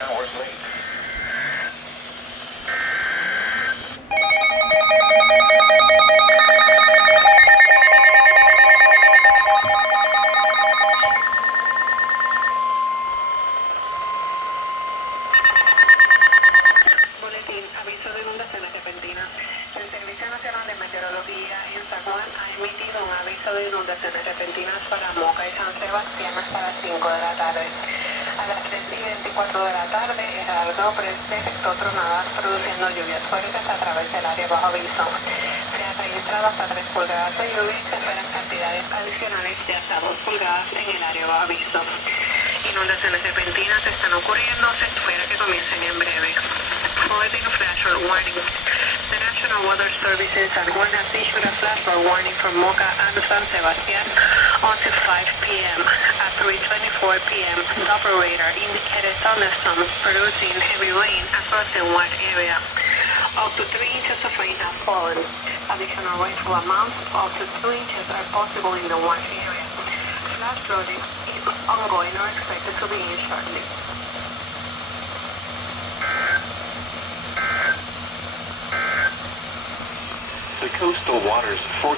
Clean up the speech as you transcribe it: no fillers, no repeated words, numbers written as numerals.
Hours late. Boletín, aviso de inundaciones repentinas. El Servicio Nacional de Meteorología en San Juan ha emitido un aviso de inundaciones repentinas para Moca y San Sebastián hasta las 5 de la tarde. A las 3:24 de la tarde, Heraldo detectó tronadas produciendo lluvias fuertes a través del área bajo aviso. Se han registrado hasta 3 pulgadas de lluvia y se esperan cantidades adicionales de hasta 2 pulgadas en el área bajo aviso. Inundaciones repentinas están ocurriendo, se espera que comiencen en breve. Forwarding a flash flood warning. The National Weather Service in San Juan has issued a flash flood warning for Moca and San Sebastián until 5 p.m. At 3:24 p.m., the operator indicated thunderstorms producing heavy rain across the wide area. Up to 3 inches of rain have fallen. Additional rainfall amounts up to 2 inches are possible in the wide area. Flash flooding is ongoing or expected to begin shortly. The coastal waters